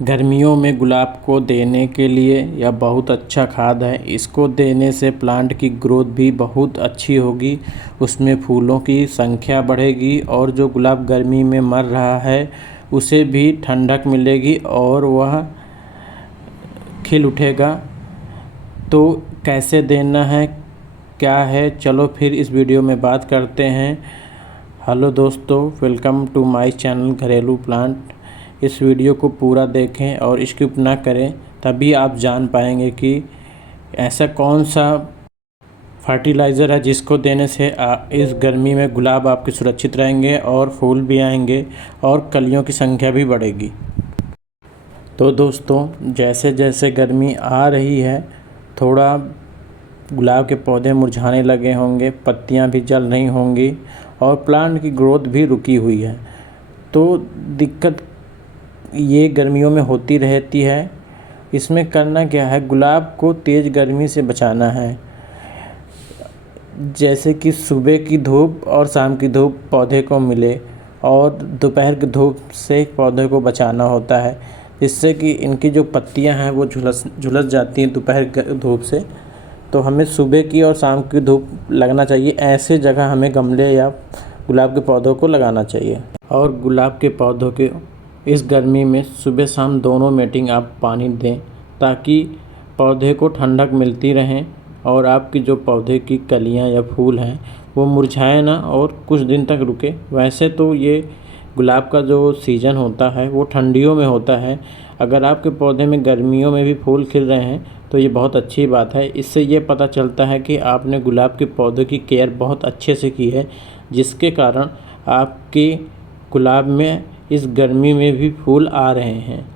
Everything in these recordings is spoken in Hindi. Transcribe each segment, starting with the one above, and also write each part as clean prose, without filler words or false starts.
गर्मियों में गुलाब को देने के लिए यह बहुत अच्छा खाद है। इसको देने से प्लांट की ग्रोथ भी बहुत अच्छी होगी, उसमें फूलों की संख्या बढ़ेगी और जो गुलाब गर्मी में मर रहा है उसे भी ठंडक मिलेगी और वह खिल उठेगा। तो कैसे देना है, क्या है, चलो फिर इस वीडियो में बात करते हैं। हेलो दोस्तों, वेलकम टू माय चैनल घरेलू प्लांट। इस वीडियो को पूरा देखें और स्किप ना करें, तभी आप जान पाएंगे कि ऐसा कौन सा फर्टिलाइज़र है जिसको देने से इस गर्मी में गुलाब आपके सुरक्षित रहेंगे और फूल भी आएंगे और कलियों की संख्या भी बढ़ेगी। तो दोस्तों, जैसे जैसे गर्मी आ रही है थोड़ा गुलाब के पौधे मुरझाने लगे होंगे, पत्तियां भी जल रही होंगी और प्लांट की ग्रोथ भी रुकी हुई है। तो दिक्कत ये गर्मियों में होती रहती है। इसमें करना क्या है, गुलाब को तेज़ गर्मी से बचाना है। जैसे कि सुबह की धूप और शाम की धूप पौधे को मिले और दोपहर की धूप से पौधे को बचाना होता है, जिससे कि इनकी जो पत्तियां हैं वो झुलस जाती हैं दोपहर धूप से। तो हमें सुबह की और शाम की धूप लगना चाहिए। ऐसे जगह हमें गमले या गुलाब के पौधों को लगाना चाहिए। और गुलाब के पौधों के इस गर्मी में सुबह शाम दोनों मीटिंग आप पानी दें, ताकि पौधे को ठंडक मिलती रहें और आपकी जो पौधे की कलियां या फूल हैं वो मुरझाए ना और कुछ दिन तक रुके। वैसे तो ये गुलाब का जो सीज़न होता है वो ठंडियों में होता है। अगर आपके पौधे में गर्मियों में भी फूल खिल रहे हैं तो ये बहुत अच्छी बात है। इससे ये पता चलता है कि आपने गुलाब के पौधे की केयर बहुत अच्छे से की है, जिसके कारण आपके गुलाब में इस गर्मी में भी फूल आ रहे हैं।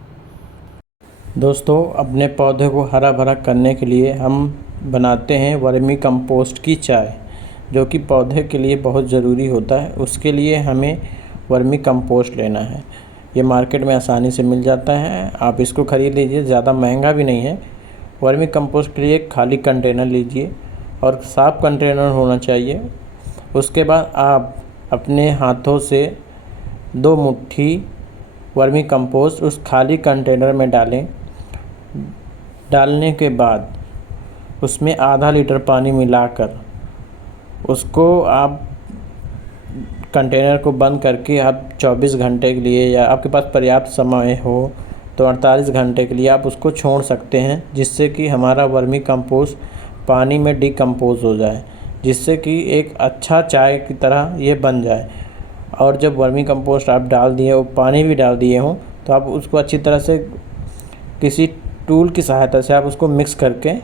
दोस्तों, अपने पौधे को हरा भरा करने के लिए हम बनाते हैं वर्मी कंपोस्ट की चाय, जो कि पौधे के लिए बहुत ज़रूरी होता है। उसके लिए हमें वर्मी कंपोस्ट लेना है। ये मार्केट में आसानी से मिल जाता है, आप इसको ख़रीद लीजिए, ज़्यादा महंगा भी नहीं है। वर्मी कंपोस्ट के लिए एक खाली कंटेनर लीजिए और साफ़ कंटेनर होना चाहिए। उसके बाद आप अपने हाथों से 2 मुट्ठी वर्मी कंपोस्ट उस खाली कंटेनर में डालें। डालने के बाद उसमें आधा लीटर पानी मिलाकर उसको आप कंटेनर को बंद करके आप 24 घंटे के लिए, या आपके पास पर्याप्त समय हो तो 48 घंटे के लिए आप उसको छोड़ सकते हैं, जिससे कि हमारा वर्मी कंपोस्ट पानी में डिकम्पोज हो जाए, जिससे कि एक अच्छा चाय की तरह ये बन जाए। और जब वर्मी कंपोस्ट आप डाल दिए और पानी भी डाल दिए हों तो आप उसको अच्छी तरह से किसी टूल की सहायता से आप उसको मिक्स करके,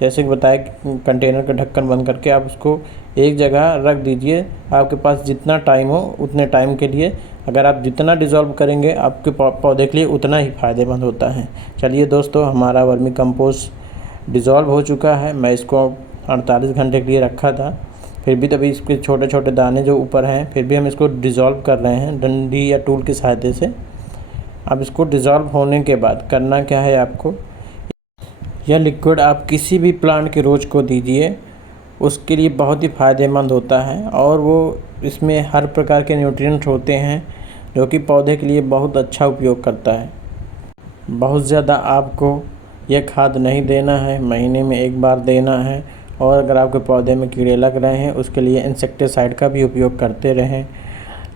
जैसे कि बताया, कंटेनर का ढक्कन बंद करके आप उसको एक जगह रख दीजिए। आपके पास जितना टाइम हो उतने टाइम के लिए, अगर आप जितना डिज़ोल्व करेंगे आपके पौधे के लिए उतना ही फ़ायदेमंद होता है। चलिए दोस्तों, हमारा वर्मी कंपोस्ट डिज़ोल्व हो चुका है। मैं इसको 48 घंटे के लिए रखा था, फिर भी तभी इसके छोटे छोटे दाने जो ऊपर हैं, फिर भी हम इसको डिज़ोल्व कर रहे हैं डंडी या टूल की सहायता से। अब इसको डिज़ोल्व होने के बाद करना क्या है, आपको यह लिक्विड आप किसी भी प्लांट के रोज़ को दीजिए, उसके लिए बहुत ही फ़ायदेमंद होता है। और वो इसमें हर प्रकार के न्यूट्रिएंट होते हैं जो कि पौधे के लिए बहुत अच्छा उपयोग करता है। बहुत ज़्यादा आपको यह खाद नहीं देना है, महीने में एक बार देना है। और अगर आपके पौधे में कीड़े लग रहे हैं उसके लिए इंसेक्टिसाइड का भी उपयोग करते रहें।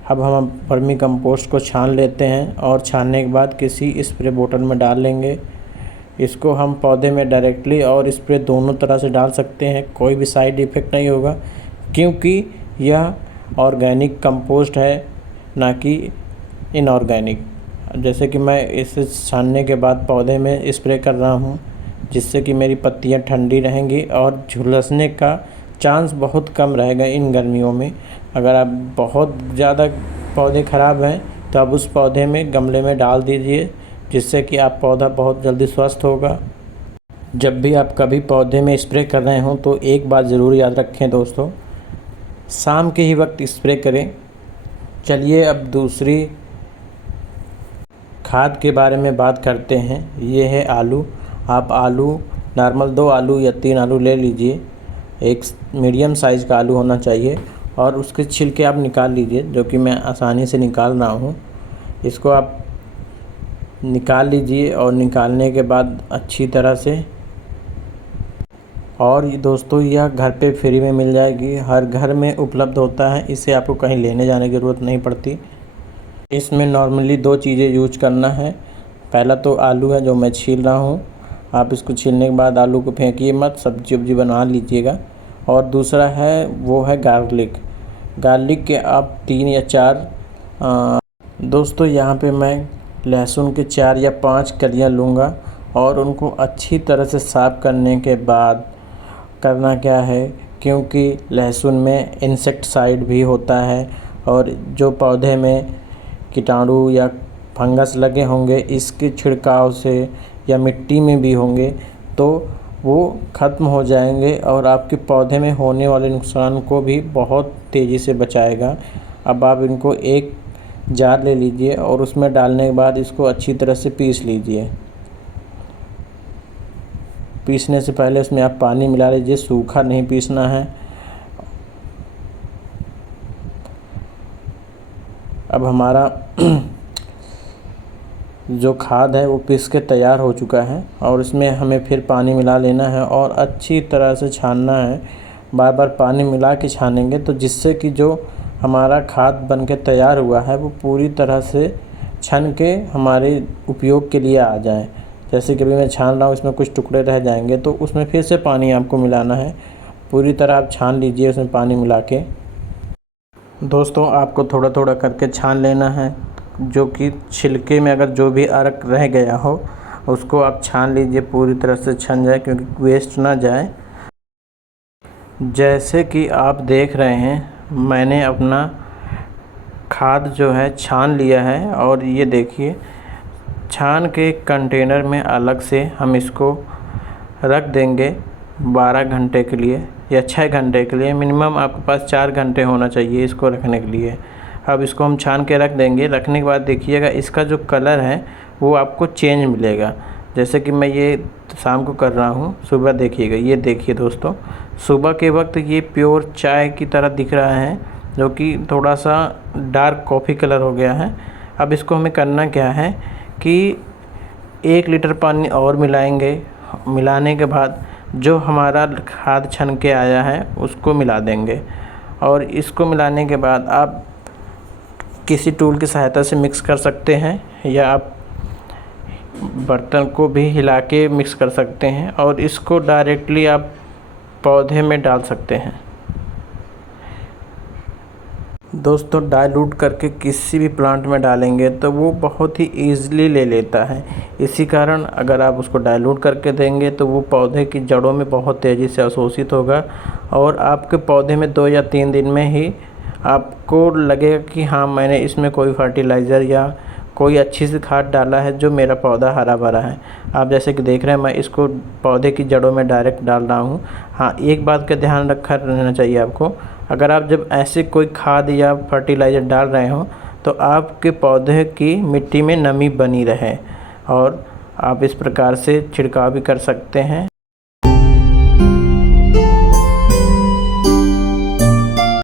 अब हम वर्मी कंपोस्ट को छान लेते हैं और छानने के बाद किसी स्प्रे बोतल में डाल लेंगे। इसको हम पौधे में डायरेक्टली और स्प्रे दोनों तरह से डाल सकते हैं, कोई भी साइड इफ़ेक्ट नहीं होगा, क्योंकि यह ऑर्गेनिक कंपोस्ट है, ना कि इनऑर्गेनिक। जैसे कि मैं इसे छानने के बाद पौधे में स्प्रे कर रहा हूँ, जिससे कि मेरी पत्तियाँ ठंडी रहेंगी और झुलसने का चांस बहुत कम रहेगा इन गर्मियों में। अगर आप बहुत ज़्यादा पौधे ख़राब हैं तो आप उस पौधे में गमले में डाल दीजिए, जिससे कि आप पौधा बहुत जल्दी स्वस्थ होगा। जब भी आप कभी पौधे में स्प्रे कर रहे हों तो एक बात ज़रूर याद रखें दोस्तों, शाम के ही वक्त स्प्रे करें। चलिए अब दूसरी खाद के बारे में बात करते हैं। ये है आलू। आप आलू नॉर्मल 2 आलू या 3 आलू ले लीजिए। एक मीडियम साइज़ का आलू होना चाहिए और उसके छिलके आप निकाल लीजिए, जो कि मैं आसानी से निकाल रहा हूँ। इसको आप निकाल लीजिए और निकालने के बाद अच्छी तरह से, और दोस्तों यह घर पे फ्री में मिल जाएगी, हर घर में उपलब्ध होता है, इसे आपको कहीं लेने जाने की ज़रूरत नहीं पड़ती। इसमें नॉर्मली 2 चीज़ें यूज करना है। पहला तो आलू है जो मैं छील रहा हूँ, आप इसको छीलने के बाद आलू को फेंकिए मत, सब्जी वब्जी बना लीजिएगा। और दूसरा है वो है गार्लिक के आप 3 या 4 दोस्तों यहाँ पे मैं लहसुन के 4 या 5 कलियाँ लूँगा और उनको अच्छी तरह से साफ़ करने के बाद करना क्या है, क्योंकि लहसुन में इंसेक्टिसाइड भी होता है और जो पौधे में कीटाणु या फंगस लगे होंगे इसके छिड़काव से या मिट्टी में भी होंगे तो वो ख़त्म हो जाएंगे और आपके पौधे में होने वाले नुकसान को भी बहुत तेज़ी से बचाएगा। अब आप इनको एक जार ले लीजिए और उसमें डालने के बाद इसको अच्छी तरह से पीस लीजिए। पीसने से पहले उसमें आप पानी मिला लीजिए, सूखा नहीं पीसना है। अब हमारा जो खाद है वो पीस के तैयार हो चुका है और इसमें हमें फिर पानी मिला लेना है और अच्छी तरह से छानना है। बार बार पानी मिला के छानेंगे तो जिससे कि जो हमारा खाद बन के तैयार हुआ है वो पूरी तरह से छन के हमारे उपयोग के लिए आ जाए। जैसे कि अभी मैं छान रहा हूँ, इसमें कुछ टुकड़े रह जाएंगे तो उसमें फिर से पानी आपको मिलाना है। पूरी तरह आप छान लीजिए उसमें पानी मिला के। दोस्तों आपको थोड़ा थोड़ा करके छान लेना है, जो कि छिलके में अगर जो भी अर्क रह गया हो उसको आप छान लीजिए, पूरी तरह से छन जाए क्योंकि वेस्ट ना जाए। जैसे कि आप देख रहे हैं मैंने अपना खाद जो है छान लिया है और ये देखिए छान के कंटेनर में अलग से हम इसको रख देंगे 12 घंटे के लिए या 6 घंटे के लिए। मिनिमम आपके पास 4 घंटे होना चाहिए इसको रखने के लिए। अब इसको हम छान के रख देंगे। रखने के बाद देखिएगा इसका जो कलर है वो आपको चेंज मिलेगा। जैसे कि मैं ये शाम को कर रहा हूँ, सुबह देखिएगा, ये देखिए दोस्तों सुबह के वक्त ये प्योर चाय की तरह दिख रहा है, जो कि थोड़ा सा डार्क कॉफ़ी कलर हो गया है। अब इसको हमें करना क्या है कि 1 लीटर पानी और मिलाएंगे। मिलाने के बाद जो हमारा खाद छन के आया है उसको मिला देंगे और इसको मिलाने के बाद आप किसी टूल की सहायता से मिक्स कर सकते हैं या आप बर्तन को भी हिला के मिक्स कर सकते हैं और इसको डायरेक्टली आप पौधे में डाल सकते हैं। दोस्तों डाइल्यूट करके किसी भी प्लांट में डालेंगे तो वो बहुत ही ईज़िली ले लेता है। इसी कारण अगर आप उसको डाइल्यूट करके देंगे तो वो पौधे की जड़ों में बहुत तेज़ी से अवशोषित होगा और आपके पौधे में 2 या 3 दिन में ही आपको लगेगा कि हाँ मैंने इसमें कोई फर्टिलाइज़र या कोई अच्छी सी खाद डाला है जो मेरा पौधा हरा भरा है। आप जैसे कि देख रहे हैं मैं इसको पौधे की जड़ों में डायरेक्ट डाल रहा हूँ। हाँ एक बात का ध्यान रखा रहना चाहिए आपको, अगर आप जब ऐसे कोई खाद या फर्टिलाइज़र डाल रहे हो तो आपके पौधे की मिट्टी में नमी बनी रहे और आप इस प्रकार से छिड़काव भी कर सकते हैं।